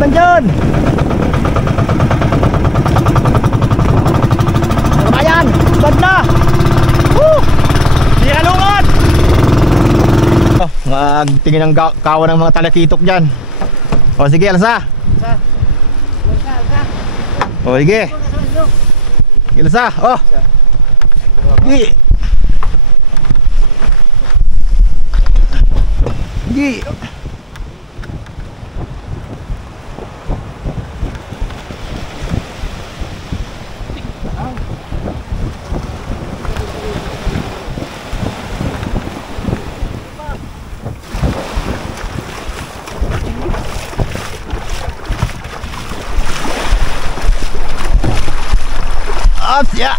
Banjon. Kabayan, bad na. Tira lungod. Magtingin ng kawan ng mga talakitok dyan. O sige, alsa. O sige. Alsa, o. Sige. Sige. Ya.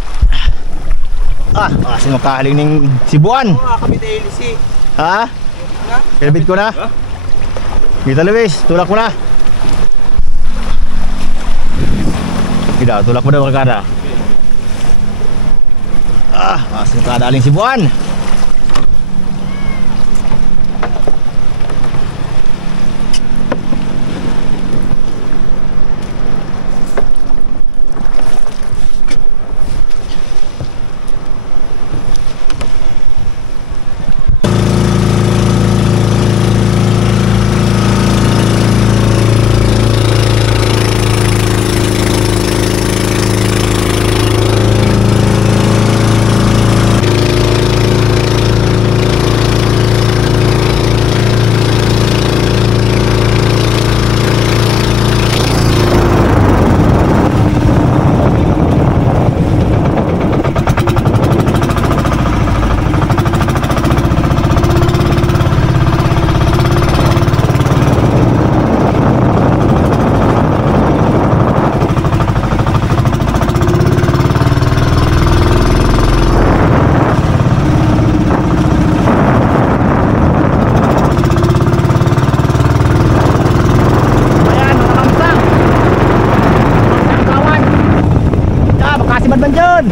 Kasi makahaling ng Sibuan. Kami na LC. Ha? Kilabit ko na. Kita Luis, tulak mo na. Kita, tulak mo na barkada. Kasi makadaling Sibuan. Banjon.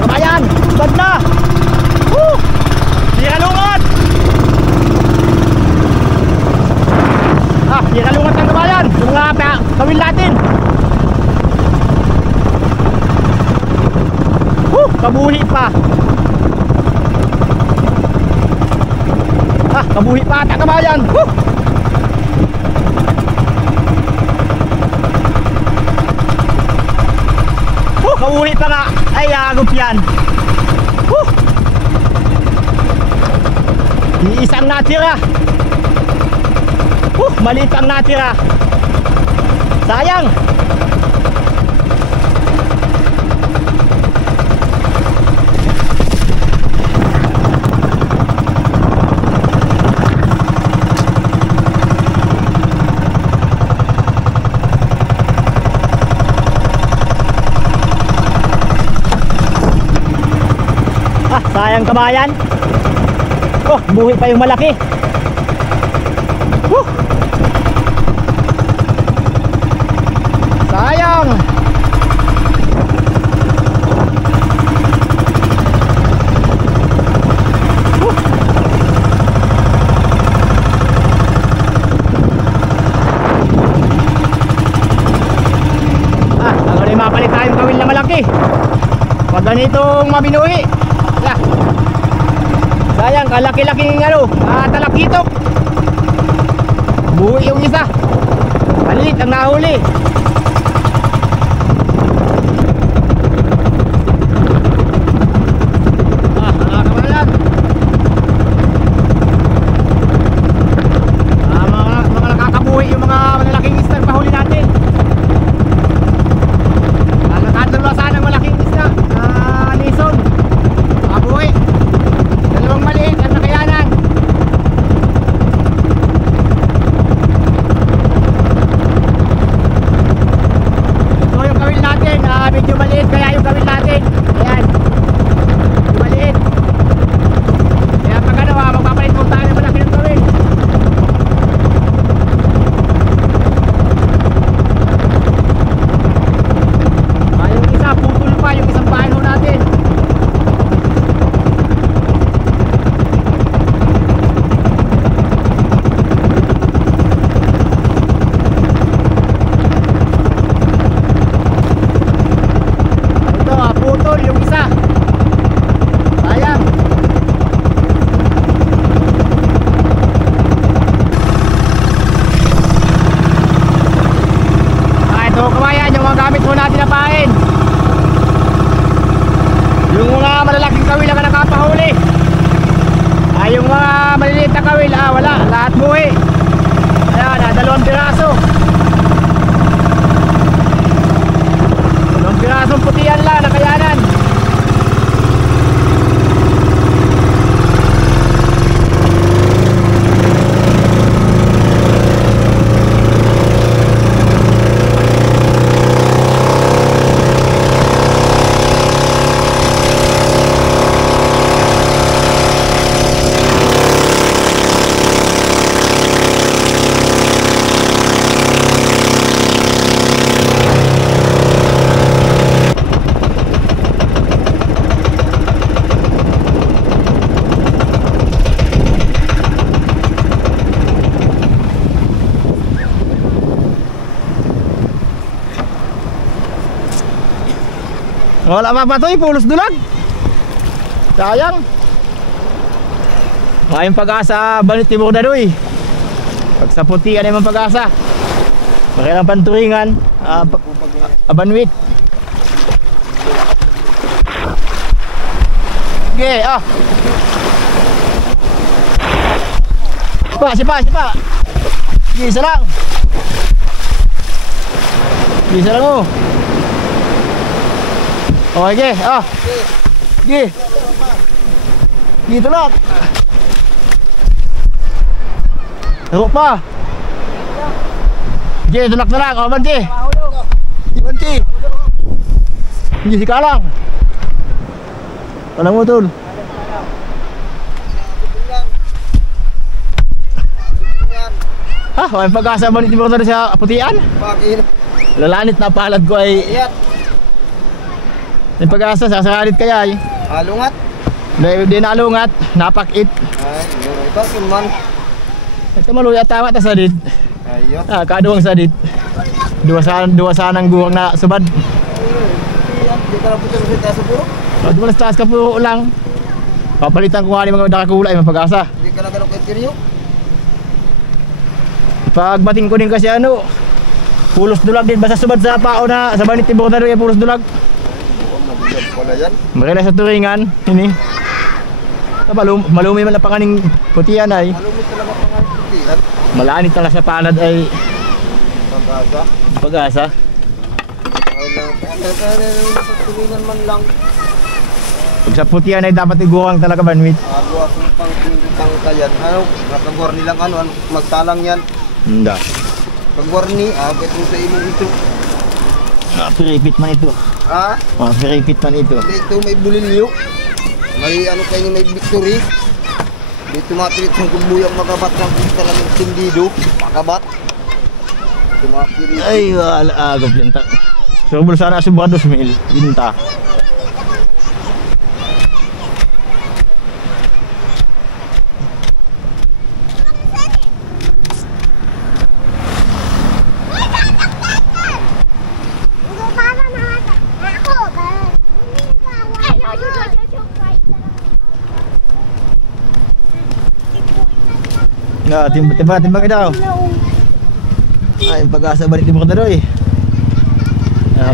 Kabayan, bad na. Tira lungod. Tira lungod ng kabayan. Yung mga kawil natin. Kabuhi pa. Kabuhi pa ata kabayan. Kauwi pa nga. Ay, agop yan. Isang natira. Maliit ang natira. Sayang. Sayang kabayan. Buhi pa yung malaki. Sayang. Ano rin mapalit tayong kawil na malaki. Pag ganitong mabinuhi. Sayang, kalaki-laking talakitok. Buhi yung isa. Maliit ang nahuli. Kabayan. Mga nakakabuhi yung mga malalaking isda na pahuli natin. Nakadalawasan ng malaking isda. Nison. Makabuhi. Dalawang maliit ang nakayanan. Ay yung mga maliliit na kawil, wala, lahat buhi. Ayan, 2 piraso. 2 pirasong putian lang, nakayanan. Wala pa to, pulos dulag. Sayang. Ngayong pag-asa, Banwit Timor Dadoy. Pag sa puti, ano yung pag-asa? Makilang panturingan, Banwit. Okay, Sipa. Sige, isa lang. Okay, Sige. Dito lang. Tarok pa. Sige, tulak na lang. Banti. Sige, sika lang. Walang mo, tol. May pag-asa ba nito mo sa putian? Lalanit na palad ko ay may pag-asa, sasalit kaya eh. Alungat? Hindi na alungat, napakit. Ito man. Ito maluya, tama ta sadit. Ayun. Kaduwang sadit. Duwa sanang guwang na subad. Di ka lang puto sa taas puro? Di mo taas ka puro lang. Papalitan ko nga mga nakakulay, may pag-asa. Di ka lang ganong kainteryo? Pagbating ko din kasi pulos dulag din, basta subad sa pao na sa Banwit Timor Dadoy, pulos dulag. Wala yan. Makila sa turingan, ini. Malumi man na panganing putian ay. Malumit talaga pangalan putihan. Malanit na lang sa palad ay pag-asa. Tulingan man lang. Pag sa putian ay dapat iguwang talaga Banwit. Ako akong pang kayan. Nakagwar nilang magtalang yan. Hindi. Pagwar ni, ito sa imong ito. Piripit man ito. Piripit man ito. Dito may bulilyo. May kayo may victory. Dito matilit ng kumbuyang makabat ng talagang tindido. Makabat. Dito matilit. Ay, wala agap yan ta. Sobra sana subra 2,000. Binta. Timbang daw. Ay, pag-asa Banwit Timor Dadoy.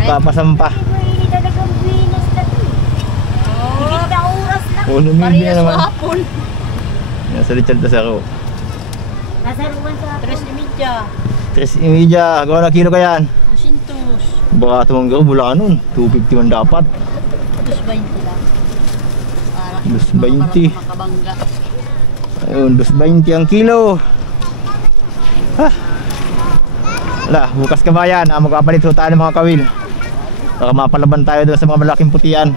Papasampa. Hindi talagang bilis na ito. Higit na oras na. Lumindi na naman. Nasa Richard tas ako. Nasa ruwan sa 3,500. Gawa na kilo ka yan? 200. Baka tumanggaw, bula ka nun. 251 dapat. 220 lang. 220. Makabangga. Ayun, 220 ang kilo. Wala, bukas kabayan, magpapalit tayo ng mga kawil. Baka mapalaban tayo doon sa mga malaking putian.